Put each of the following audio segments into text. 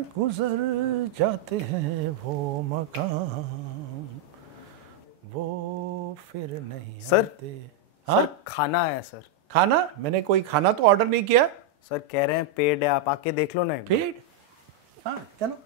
गुजर जाते हैं वो मकाम, वो फिर नहीं सर आते। सर खाना है सर। खाना? मैंने कोई खाना तो ऑर्डर नहीं किया। सर कह रहे हैं पेड है, आप आके देख लो ना। पेड? हाँ चलो।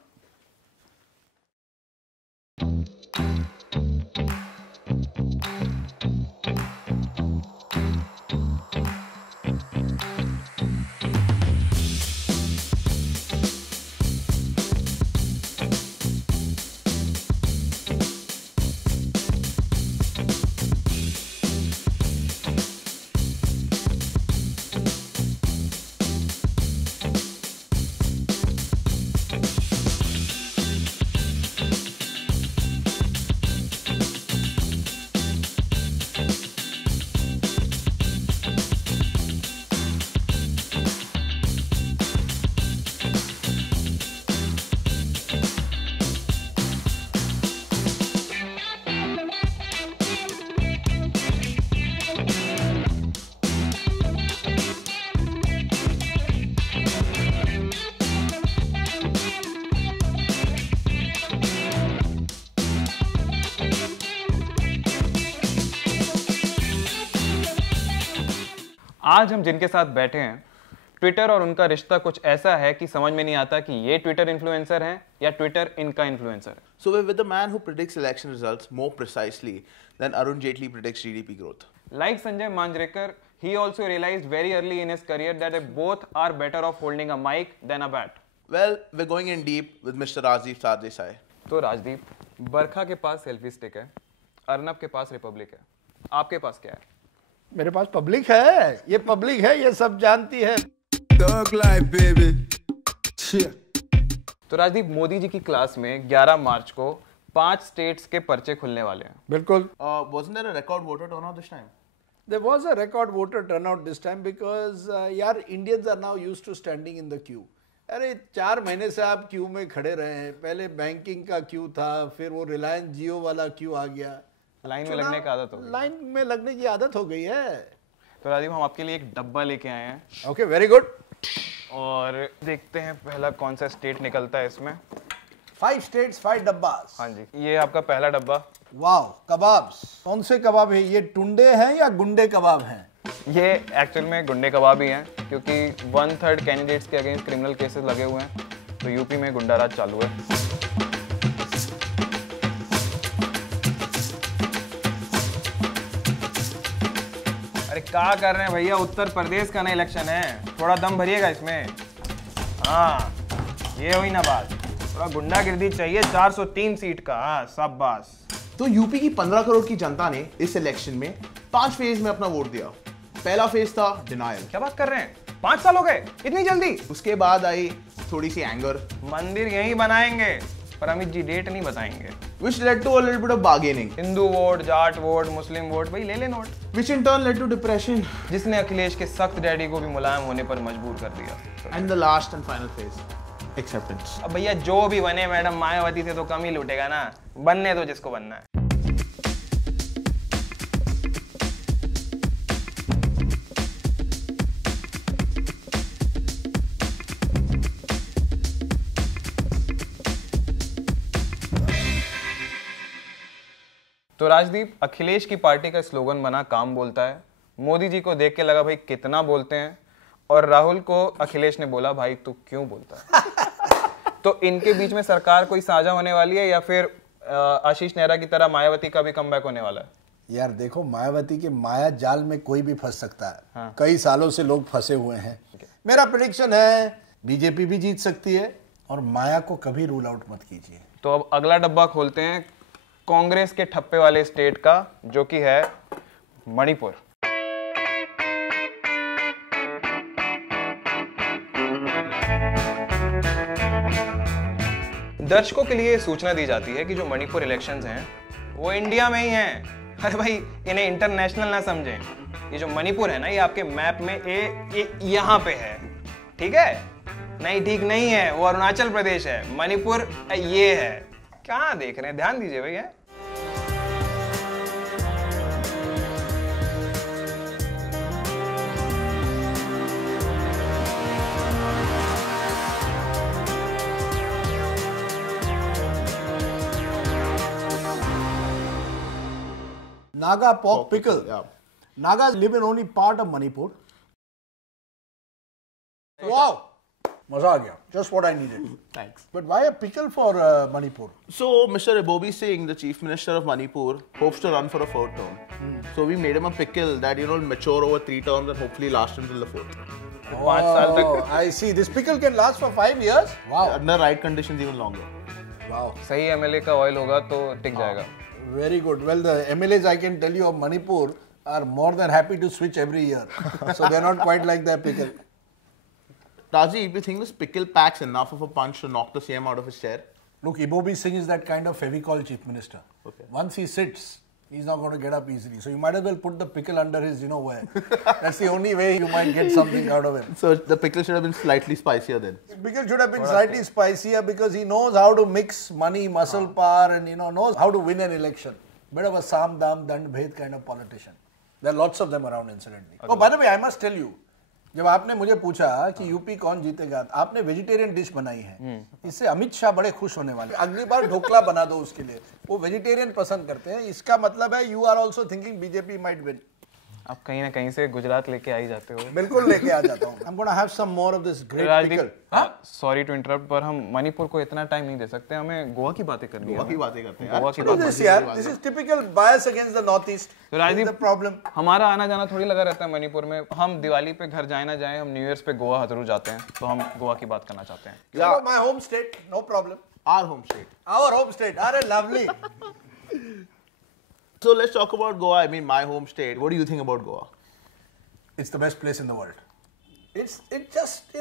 आज हम जिनके साथ बैठे हैं, ट्विटर और उनका रिश्ता कुछ ऐसा है कि समझ में नहीं आता कि ये ट्विटर इन्फ्लुएंसर हैं या ट्विटर इनका इन्फ्लुएंसर है। So we're with a man who predicts election results more precisely than Arun Jaitley predicts GDP growth. Like Sanjay Manjrekar, he also realized very early in his career that they both are better off holding a mic than a bat. Well, we're going in deep with Mr. Rajdeep Sardesai. तो राजदीप, बरखा के पास selfie stick है, अर्नब के पास Republic है, आपके पास क्या है? मेरे पास public है, ये पब्लिक है, ये सब जानती है। Thug life, baby. तो राजदीप, मोदी जी की क्लास में 11 मार्च को 5 स्टेट्स के पर्चे खुलने वाले हैं। बिल्कुल। Wasn't there a record voter turnout this time? There was a record voter turnout this time because यार Indians are now used to standing in the queue. अरे 4 महीने से आप क्यू में खड़े रहे हैं। पहले बैंकिंग का क्यू था, फिर वो रिलायंस जियो वाला क्यू आ गया। लाइन में लगने की आदत हो गई। लाइन में लगने की आदत हो गई है। तो राजदीप, हम आपके लिए एक डब्बा लेके आए हैं। Okay, very good. और देखते हैं पहला कौन सा स्टेट निकलता है इसमें। 5 states 5 डब्बास। हाँ जी, ये आपका पहला डब्बा। वाह, कबाब्स। कौन से कबाब है ये? टुंडे हैं या गुंडे कबाब हैं? ये एक्चुअल में गुंडे कबाब ही हैं, क्योंकि 1/3 कैंडिडेट्स के अगेंस्ट क्रिमिनल केसेस लगे हुए हैं। तो यूपी में गुंडा राज चालू है। अरे क्या कर रहे हैं भैया, उत्तर प्रदेश का ना इलेक्शन है, थोड़ा दम भरिएगा इसमें। हाँ, ये हुई ना बात, थोड़ा गुंडागिर्दी चाहिए। 403 सीट का। हाँ, सब बास। तो यूपी की 15 करोड़ की जनता ने इस इलेक्शन में 5 फेज में अपना वोट दिया। पहला फेज था डिनायल। क्या बात कर रहे हैं, 5 साल हो गए इतनी जल्दी? उसके बाद आई थोड़ी सी एंगर। मंदिर यहीं बनाएंगे, पर अमित जी डेट नहीं बताएंगे। Which led to a little bit of bargaining. Hindu vote, Jat vote, Muslim vote, भाई ले ले note. Which in turn led to depression. जिसने अखिलेश के सख्त डैडी को भी मुलायम होने पर मजबूर कर दिया। And the last and final phase, acceptance. अब भैया जो भी बने, मैडम मायावती से तो कम ही लूटेगा ना, बनने दो जिसको बनना है। तो राजदीप, अखिलेश की पार्टी का स्लोगन बना काम बोलता है। मोदी जी को देख के लगा भाई कितना बोलते हैं, और राहुल को अखिलेश ने बोला भाई तू क्यों बोलता है। तो इनके बीच में सरकार कोई साझा होने वाली है, या फिर आशीष नेहरा की तरह मायावती का भी कमबैक होने वाला है? यार देखो, मायावती के माया जाल में कोई भी फंस सकता है। हाँ। कई सालों से लोग फंसे हुए हैं। मेरा प्रेडिक्शन है बीजेपी भी जीत सकती है, और माया को कभी रूल आउट मत कीजिए। तो अब अगला डब्बा खोलते हैं कांग्रेस के ठप्पे वाले स्टेट का, जो कि है मणिपुर। दर्शकों के लिए सूचना दी जाती है कि जो मणिपुर इलेक्शंस हैं वो इंडिया में ही हैं। अरे भाई, इन्हें इंटरनेशनल ना समझें। ये जो मणिपुर है ना, ये आपके मैप में ये यहाँ पे है, ठीक है? नहीं, ठीक नहीं है, वो अरुणाचल प्रदेश है। मणिपुर ये है। क्या देख रहे हैं, ध्यान दीजिए भैया। Naga pork pickle. Yeah. Nagas live in only part of Manipur. Wow! Maza aa gaya. Just what I needed. Thanks. But why a pickle for Manipur? So, Mr. Ibobi Singh, the Chief Minister of Manipur, hopes to run for a 4th term. So, we made him a pickle that, will mature over 3 terms and hopefully last until the 4th. 5 साल तक Oh, I see. This pickle can last for 5 years? Wow. Under right conditions, even longer. Wow. सही MLA का oil होगा तो टिक जाएगा. Very good. Well, the MLAs I can tell you of Manipur are more than happy to switch every year. So they're not quite like their pickle. Rajiv, you think this pickle packs enough of a punch to knock the CM out of his chair? Look, Ibobi Singh is that kind of Fevicol chief minister. Okay. Once he sits, he's not going to get up easily. So you might as well put the pickle under his, where. That's the only way you might get something out of him. So the pickle should have been slightly spicier then. Pickle should have been slightly spicier because he knows how to mix money, muscle power, and knows how to win an election. Bit of a Sam Dam Dand Bhed kind of politician. There are lots of them around, incidentally. Oh, by the way, I must tell you, जब आपने मुझे पूछा कि UP कौन जीतेगा, आपने vegetarian dish बनाई है, इससे अमित शाह बड़े खुश होने वाले. अगली बार ढोकला बना दो उसके लिए. वो वेजिटेरियन पसंद करते हैं. इसका मतलब है you are also thinking BJP might win. आप कहीं ना कहीं से गुजरात लेके आ ही जाते हो. बिल्कुल लेके आ जाता हूँ. I'm gonna have some more of this great pickle. Sorry to interrupt, पर हम मणिपुर को इतना टाइम नहीं दे सकते. हमें गोवा की बातें करनी है. गोवा की बातें करते हैं. गोवा की What is this यार? This is typical bias against the northeast. तो This is the problem. हमारा आना जाना थोड़ी लगा रहता है मणिपुर में. हम दिवाली पे घर जाए ना जाए, हम न्यू ईयर्स पे गोवा जरूर जाते हैं. तो हम गोवा की बात करना चाहते हैं. Yeah. My home state, no problem. Our home state. Our home state, are lovely. So let's talk about Goa. I mean, my home state. What do you think about Goa? It's the best place in the world. It's just,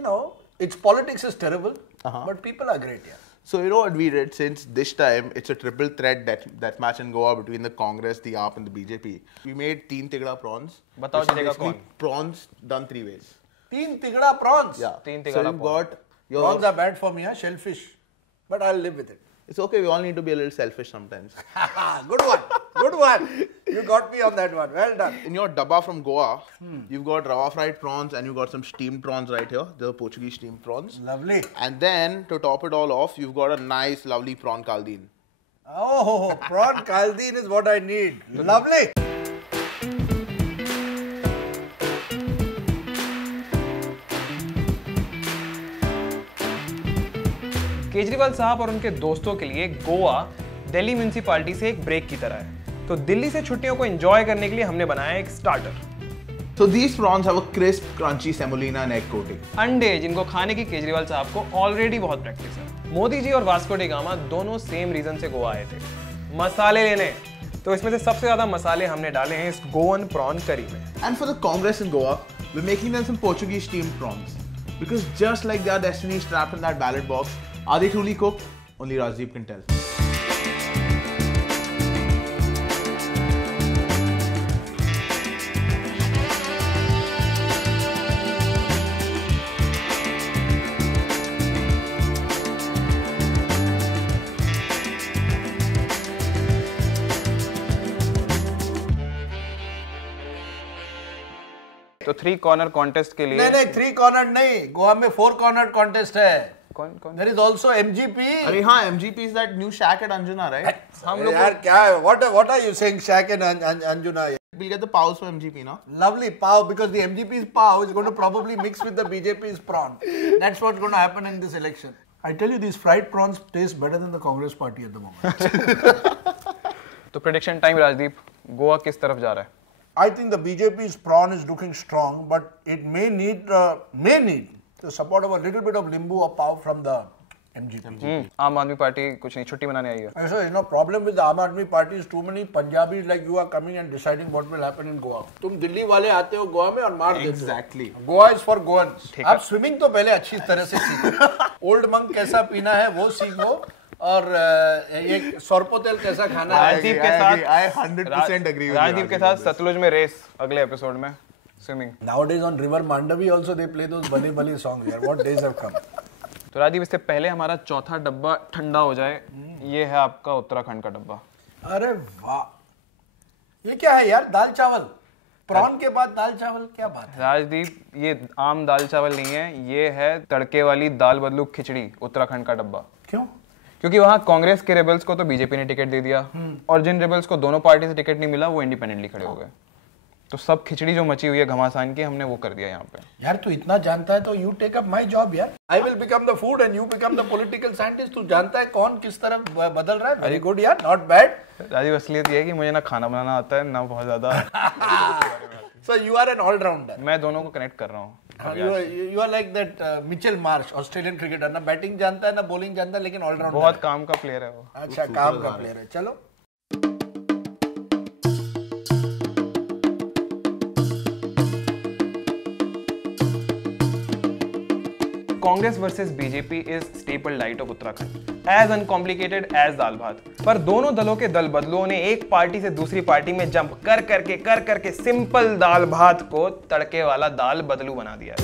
its politics is terrible, but people are great, yeah. So you know what we did, since this time it's a triple threat that match in Goa between the Congress, the AAP and the BJP. We made Teen Tigda prawns. बताओ which is जीतेगा basically कौन? Prawns done 3 ways. Teen Tigda prawns. Yeah. Teen So Tigda you've prawn. got your... Prawns are bad for me, shellfish. But I'll live with it. It's okay, we all need to be a little selfish sometimes. Good one. Good one. You got me on that one. Well done. In your dabba from Goa, you've got rava fried prawns and you've got some steamed prawns right here. The Portuguese steamed prawns. Lovely. And then, to top it all off, you've got a nice, lovely prawn kaldeen. Oh, prawn kaldeen is what I need. Lovely. Kejriwal साहब और उनके दोस्तों के लिए Goa Delhi municipality से एक break की तरह है. तो दिल्ली से छुट्टियों को एंजॉय करने के लिए हमने बनाया एक starter. So these prawns have a crisp, crunchy semolina and egg coating. अंडे जिनको खाने की केजरीवाल साहब को ऑलरेडी बहुत प्रैक्टिस है. मोदी जी और वास्को डी गामा दोनों सेम रीजन से गोवा आए थे, मसाले लेने. तो इसमें से सबसे ज्यादा मसाले हमने डाले हैं इस गोवन प्रॉन करी में. And for the Congress in Goa, we're making them some Portuguese steamed prawns. Because just like their destiny is trapped in that ballot box, are they truly cooked? Only Rajdeep can tell. तो 3 corner contest के लिए नहीं 3 corner नहीं, गोवा में 4 corner contest है. कौन There is also MGP. अरे हाँ, MGP is that new shack at Anjuna, right? हम लोग यार क्या है? What are you saying, Shaq and Anjuna? We'll get the paos for MGP, no? Lovely pav, because the MGP's pav is going to probably mix with the BJP's prawn. That's what's going to happen in this election. I tell you, these fried prawns taste better than the Congress party at the moment. तो prediction time Rajdeep, Goa किस तरफ जा रहा है? I think the BJP's prawn is looking strong, but it may need the support of a little bit of limbu or pav from the MGP. आम आदमी party कुछ नहीं, छुट्टी मनाने आई है. So there's no problem with the Aam Aadmi party. Is too many Punjabis like you are coming and deciding what will happen in Goa. तुम दिल्ली वाले आते हो गोवा में और मार देते हो. Exactly. Goa is for Goans. ठीक है. आप स्विमिंग तो पहले अच्छी तरह से सीखो. ओल्ड मंक कैसा पीना है वो सीखो, और ये सोरपोतेल कैसा खाना है. राजदीप के साथ I 100% agree with you. Rajdeep के साथ सतलुज में रेस अगले एपिसोड में swimming. Nowadays on River Mandavi also they play those बले बले songs. यार what days have come. तो राजदीप, इससे पहले हमारा चौथा डब्बा ठंडा हो जाए, ये है आपका उत्तराखंड का डब्बा. अरे वाह, ये क्या है यार? दाल चावल. प्रॉन के बाद दाल चावल, क्या बात है. राजदीप, ये आम दाल चावल नहीं है, ये है तड़के वाली दाल बदलू खिचड़ी, उत्तराखंड का डब्बा. क्यों? क्योंकि वहाँ कांग्रेस के रेबल्स को तो बीजेपी ने टिकट दे दिया और जिन रेबल्स को दोनों पार्टी से टिकट नहीं मिला वो इंडिपेंडेंटली खड़े हो गए। तो सब खिचड़ी जो मची हुई है घमासान की, हमने वो कर दिया यहाँ पे। यार तू इतना जानता है तो you take up my job यार। I will become the food and you become the political scientist. तू जानता है कौन किस तरफ बदल रहा है। वेरी गुड यार, नॉट बैड। राजीव, असलियत ये है कि मुझे ना खाना बनाना आता है ना बहुत ज्यादा। So you are an allrounder. मैं दोनों को कनेक्ट कर रहा हूँ। You are like that Mitchell Marsh, Australian cricketer, ना बैटिंग जानता है ना बॉलिंग जानता है, लेकिन ऑलराउंडर। बहुत काम का प्लेयर है वो। अच्छा, काम का प्लेयर है। चलो, Congress versus BJP is staple diet of Uttarakhand, as uncomplicated as dal bhat. पर दोनों दलों के दल बदलुओं ने एक पार्टी से दूसरी पार्टी में जंप कर करके सिंपल दाल भात को तड़के वाला दाल बदलू बना दिया।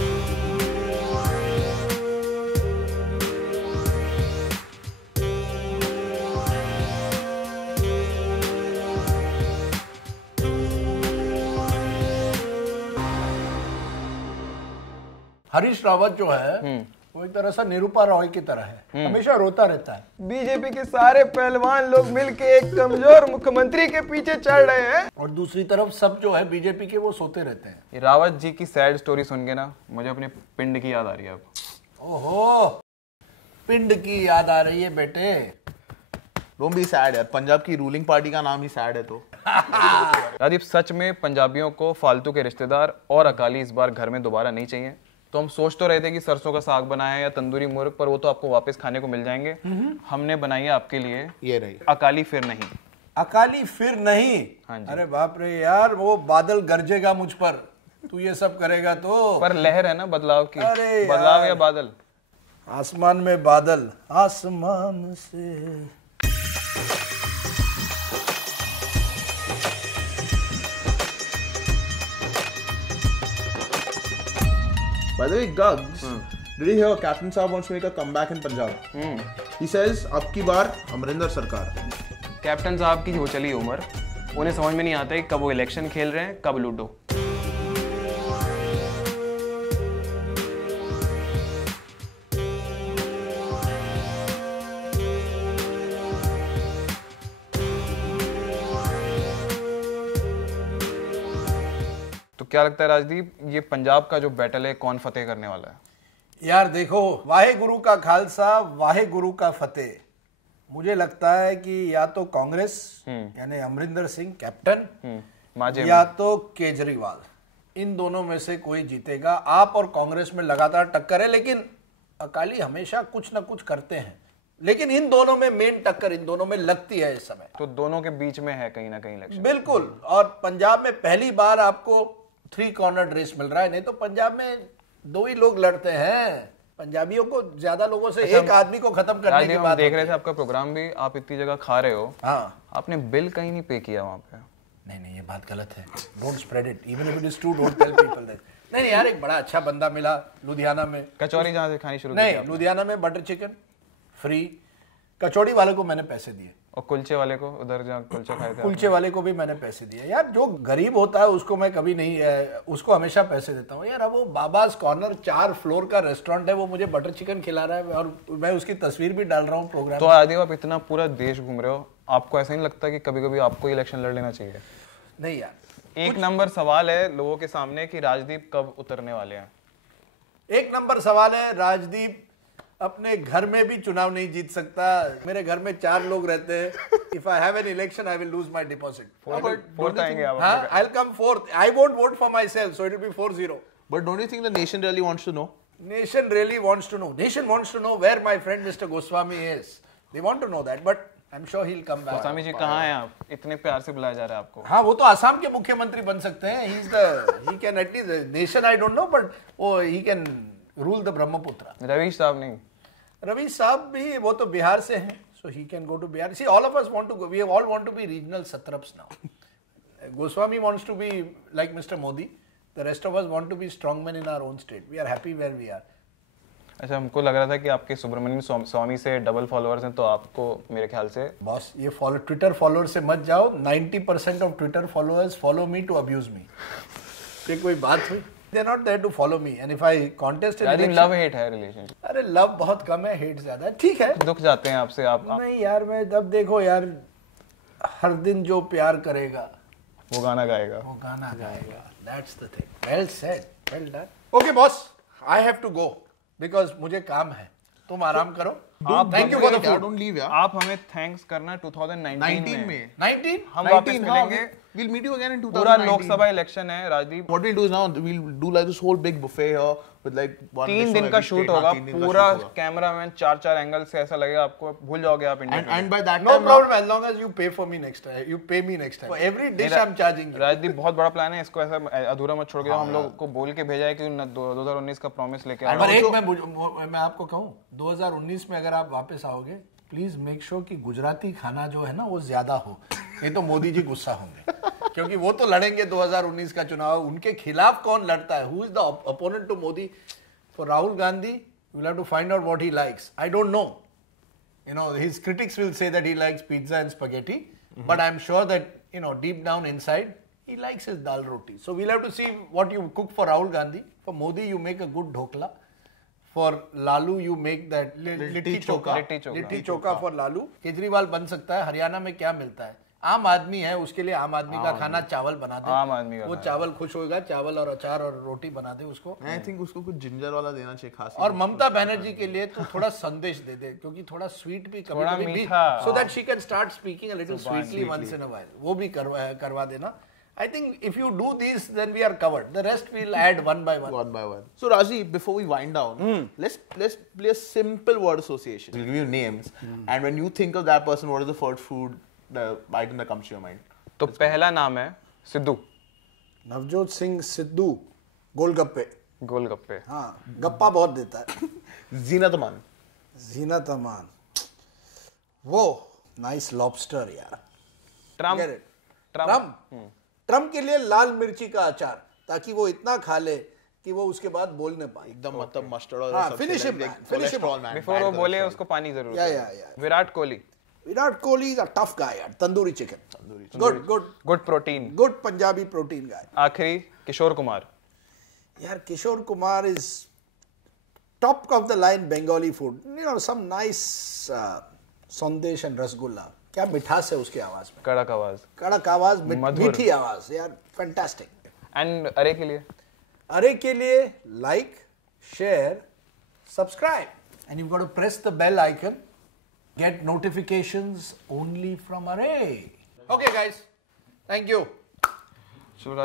हरीश रावत जो है वो एक तरह से निरूपा रॉय की तरह है, हमेशा रोता रहता है। बीजेपी के सारे पहलवान लोग मिलके एक कमजोर मुख्यमंत्री के पीछे चढ़ रहे हैं और दूसरी तरफ सब जो है बीजेपी के वो सोते रहते हैं। रावत जी की सैड स्टोरी सुन के ना मुझे अपने पिंड की याद आ रही है अब। ओहो, पिंड की याद आ रही है बेटे। डोंट बी सैड यार, पंजाब की रूलिंग पार्टी का नाम ही सैड है। तो राजीव, सच में पंजाबियों को फालतू के रिश्तेदार और अकाली इस बार घर में दोबारा नहीं चाहिए। तो हम सोच तो रहे थे कि सरसों का साग बनाया या तंदूरी मुर्ग, पर वो तो आपको वापस खाने को मिल जाएंगे। हमने बनाई है आपके लिए ये रही अकाली फिर नहीं। अकाली फिर नहीं? हाँ जी। अरे बाप रे यार, वो बादल गरजेगा मुझ पर, तू ये सब करेगा तो। पर लहर है ना बदलाव की। अरे बदलाव या बादल? आसमान में बादल, आसमान से। By the way, Gugs, did you hear Captain Saab wants to make a comeback in Punjab? He says, अब की बार अमरिंदर सरकार। कैप्टन साहब की हो चली उम्र, उन्हें समझ में नहीं आता है कब वो इलेक्शन खेल रहे हैं कब लूडो। तो क्या लगता है राजदीप, ये पंजाब का जो बैटल है कौन फतेह करने वाला है? यार देखो, वाहे गुरु का खालसा वाहे गुरु का फतेह। मुझे लगता है कि या तो कांग्रेस यानी अमरिंदर सिंह कैप्टन, माजे या तो केजरीवाल, इन दोनों में से कोई जीतेगा। आप और कांग्रेस में लगातार टक्कर है, लेकिन अकाली हमेशा कुछ ना कुछ करते हैं। लेकिन इन दोनों में मेन टक्कर इन दोनों में लगती है इस समय। तो दोनों के बीच में है कहीं ना कहीं इलेक्शन। बिल्कुल, और पंजाब में पहली बार आपको 3 कॉर्नर रेस मिल रहा है। नहीं तो पंजाब में 2 ही लोग लड़ते हैं। पंजाबियों को ज्यादा लोगों से एक आदमी को खत्म करने की बात देख रहे थे आपका प्रोग्राम भी, आप इतनी जगह खा रहे हो। हाँ, आपने बिल कहीं नहीं पे किया वहां पे। नहीं, ये बात गलत है। Don't spread it, even if it is true, don't tell people that. नहीं यार, एक बड़ा अच्छा बंदा मिला लुधियाना में। कचौरी जहां से खानी शुरू की नहीं, लुधियाना में बटर चिकन फ्री। कचौड़ी वाले को मैंने पैसे दिए और कुलचे वाले को, उधर जहाँ कुलचे खाए थे कुलचे वाले को भी मैंने पैसे दिए। यार जो गरीब होता है उसको मैं कभी नहीं, उसको हमेशा पैसे देता हूँ। यार अब वो बाबाज कॉर्नर 4 फ्लोर का रेस्टोरेंट है, वो मुझे बटर चिकन खिला रहा है और मैं उसकी तस्वीर भी डाल रहा हूँ प्रोग्राम। तो आदिव, आप इतना पूरा देश घूम रहे हो, आपको ऐसा नहीं लगता कि कभी कभी आपको इलेक्शन लड़ लेना चाहिए? नहीं यार, एक नंबर सवाल है लोगों के सामने कि राजदीप कब उतरने वाले हैं। एक नंबर सवाल है, राजदीप अपने घर में भी चुनाव नहीं जीत सकता। मेरे घर में 4 लोग रहते हैं। If I have an election I will lose my deposit. Fourth आएंगे आप? हाँ, I will come fourth. I won't vote for my self, so it will be 4-0। But don't you think the nation really wants to know? Nation really wants to know. Nation wants to know where my friend Mr. Goswami is. They want to know that, but I'm sure he'll come back. Goswami ji कहाँ हैं आप? इतने प्यार से बुलाया जा रहा है आपको। हाँ, वो तो असम के मुख्यमंत्री बन सकते हैं। He can at least nation I don't know, but he can rule the Brahmaputra. Ravish साहब नहीं? रवि साहब भी, वो तो बिहार से हैं, so he can go to Bihar. See, all of us want to go. We all want to be regional satraps now. Goswami wants to be like Mr. Modi. The rest of us want to be strongmen in our own state. We are happy where we are. अच्छा, हमको लग रहा था कि आपके सुब्रमण्यम स्वामी से double followers हैं, तो आपको मेरे ख्याल से बॉस, ये ट्विटर फॉलोअर से मत जाओ। 90% of Twitter followers follow me to abuse me. ये कोई बात हुई? They are not there to follow me, and if I contest in Rajiv election, love hate है रिलेशनशिप, अरे लव बहुत कम है, हेट ज्यादा है, ठीक है। दुख जाते हैं आपसे आप नहीं यार, मैं जब देखो यार, हर दिन जो प्यार करेगा वो गाना गाएगा। वो गाना गाएगा। That's the thing. Well said. Well done. Okay boss, I have to go because मुझे काम है। तुम आराम करो। Thank you for the food. Don't leave, यार। आप हमें थैंक्स करना 2019 में। 19? हम वापस मिलेंगे। We'll meet you again in 2019. पूरा लोकसभा इलेक्शन है Rajdeep. What we'll do is now we'll do like this whole big buffet here with like one. 3 दिन का शूट होगा, पूरा कैमरामैन 4 एंगल से ऐसा लगेगा आपको, भूल जाओगे आप India. And by that No time, problem as long as you pay for me next time. You pay me next time. For every dish I'm charging you. Rajdeep बहुत बड़ा प्लान है, इसको ऐसा अधूरा मत छोड़ के हम लोग को बोल के भेजा है कि 2019 का प्रॉमिस लेके आओ। पर एक मैं आपको कहूँ, 2019 में अगर आप वापस आओगे, प्लीज मेक श्योर कि गुजराती खाना जो है ना वो ज्यादा हो, नहीं तो मोदी जी गुस्सा होंगे, क्योंकि वो तो लड़ेंगे 2019 का चुनाव। उनके खिलाफ कौन लड़ता है? Who is the opponent to Modi? For Rahul Gandhi you will have to find out what he likes. I don't know, you know, his critics will say that he likes pizza and spaghetti, but I'm sure that, you know, deep down inside he likes his dal roti. So we'll have to see what you cook for Rahul Gandhi. For Modi you make a good dhokla. For Lalu you make that litti chokha. Litti chokha for Lalu. Kejriwal बन सकता है। हरियाणा में क्या मिलता है? आम आदमी है, उसके लिए आम आदमी का खाना चावल बना दे, आम आदमी का वो चावल खुश होगा, चावल और अचार और रोटी बना दे उसको। I think उसको कुछ जिंजर वाला देना चाहिए खास। और ममता बनर्जी के लिए तो थोड़ा संदेश दे दे, क्योंकि थोड़ा स्वीट भी थोड़ा कभी-कभी मीठा, so that she can start speaking a little sweetly once in a while, वो भी करवा देना। I think if you do these, then we are covered. The rest we'll add one by one. One by one. So Raji, before we wind down, let's play a simple word association. We'll give you names, and when you think of that person, what is the first food, the item that comes to your mind? तो पहला नाम है सिद्धू। नवजोत सिंह सिद्धू, गोलगप्पे। गोलगप्पे। हाँ, गप्पा बहुत देता है। Zeenat Aman. Zeenat Aman, वो नाइस लॉबस्टर यार। ट्रम्प। ट्रम्प के लिए लाल मिर्ची का अचार, ताकि वो इतना खा ले कि वो उसके बाद बोल न पाए। एकदम मतलब मस्टर्ड और हाँ, finish him, man. Finish him. Before वो बोले उसको पानी जरूर। Virat Kohli. Virat Kohli is a tough guy यार। Tandoori chicken, good protein, good Punjabi protein guy. आखिरी किशोर कुमार। यार Kishore Kumar is top of the line Bengali food, you know, some nice sandesh and rasgulla. क्या मिठास है उसकी आवाज में, कड़क आवाज, कड़क आवाज, मधुर। मीठी आवाज यार, फैंटास्टिक। एंड अरे के लिए, अरे के लिए like, share, subscribe, and you got to press the bell icon, get notifications only from अरे। Okay guys, thank you.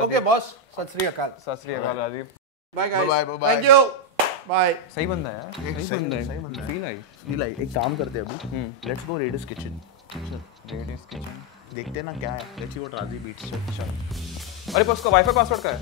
Okay boss, सत श्री अकाल। सत श्री अकाल Rajiv. Bye guys, Bye, bye, bye. Thank you, bye. सही बंदा है यार, सही बंदा है। Feel I. Feel like एक काम करते हैं अभी। Let's go Raiders kitchen. Ladies kitchen देखते हैं ना क्या है। Let's see what Raji beats. अरे पर उसका वाईफाई पासवर्ड का है।